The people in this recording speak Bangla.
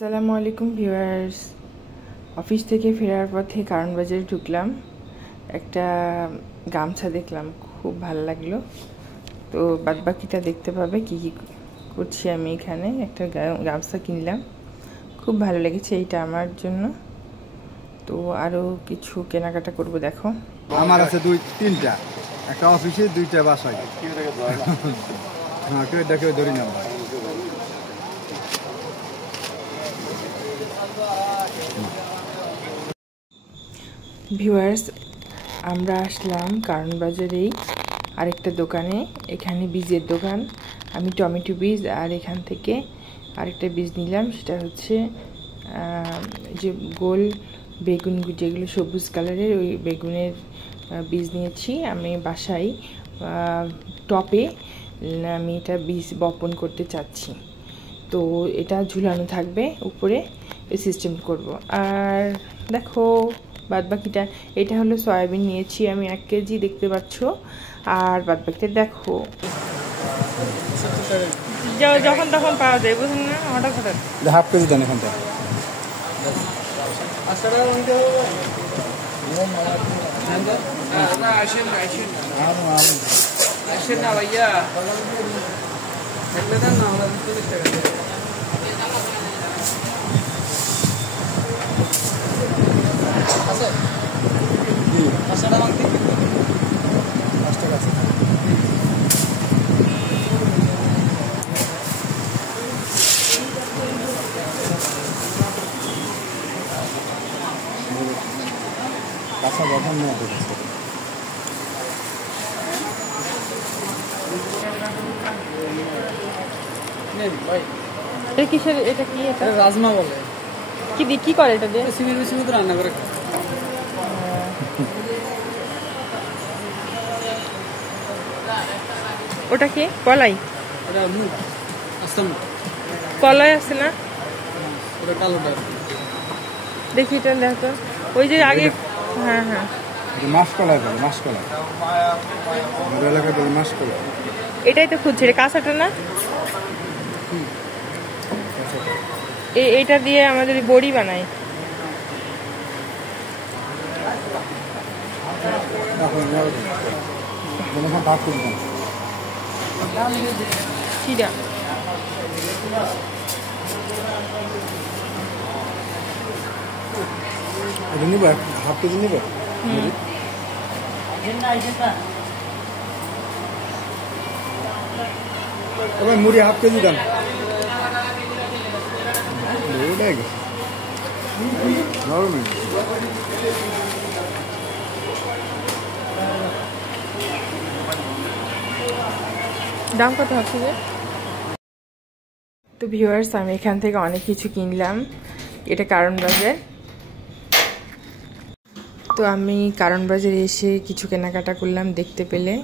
আসসালামু আলাইকুম ভিউয়ার্স। অফিস থেকে ফেরার পথে কারণ বাজারে ঢুকলাম, একটা গামছা দেখলাম, খুব ভালো লাগলো। তো বাদবাকিটা দেখতে পাবে কি কি করছি আমি। এখানে একটা গামছা কিনলাম, খুব ভালো লেগেছে এইটা আমার জন্য। তো আরও কিছু কেনাকাটা করব। দেখো আমার আছে তিনটা, একটা অফিসে, দুইটা বাসায়। হ্যাঁ, কেউ দেখে ধরি না। ভিউয়ার্স, আমরা আসলাম কারণ বাজারেই আরেকটা দোকানে। এখানে বীজের দোকান। আমি টমেটো বীজ আর এখান থেকে আরেকটা বীজ নিলাম, সেটা হচ্ছে যে গোল বেগুন, যেগুলো সবুজ কালারের, ওই বেগুনের বীজ নিয়েছি। আমি বাসায় টপে আমি এটা বীজ বপন করতে চাচ্ছি। তো এটা ঝুলানো থাকবে উপরে, এই সিস্টেম করব। আর দেখো বাদবাকিটা, এটা হলো সয়াবিন নিয়েছি আমি 1 কেজি, দেখতে পাচ্ছ। আর বাদবাকিটা দেখো, যখন তখন পাওয়া যায়, বুঝুন না, হঠাৎ হঠাৎ। হাফ কেজি দেন এখানটা। কাঁচা বাদাম নেওয়া হচ্ছে। এটা কিসের? এটা কি? এটা রাজমা বলে। কি করে এটা দিয়ে? সিমির বেশি মতো রান্না করে। ওটা কি? কলাই? এটা মুখ, আস্তা মুখ। কলাই আছে না? ওটা কালোটা। দেখি এটা, দেখো ওই যে আগে। হ্যাঁ হ্যাঁ, মাসকলাই বলে, মাসকলাই। আমাদের এলাকায় বলে মাসকলাই। এটাই তো খুঁজছি। এটা কাঁচাটা না? এইটা দিয়ে আমাদের বড়ি বানাই। ভাগ করে দেন। চিরা এটা নিব, হাফ কেজি নিব। এবার মুড়ি হাফ কেজি দেন। দাম কত হচ্ছে যে? তো ভিউয়ার্স, আমি এখান থেকে অনেক কিছু কিনলাম। এটা কারণ বাজার। তো আমি কারণ বাজারে এসে কিছু কেনাকাটা করলাম দেখতে পেলে।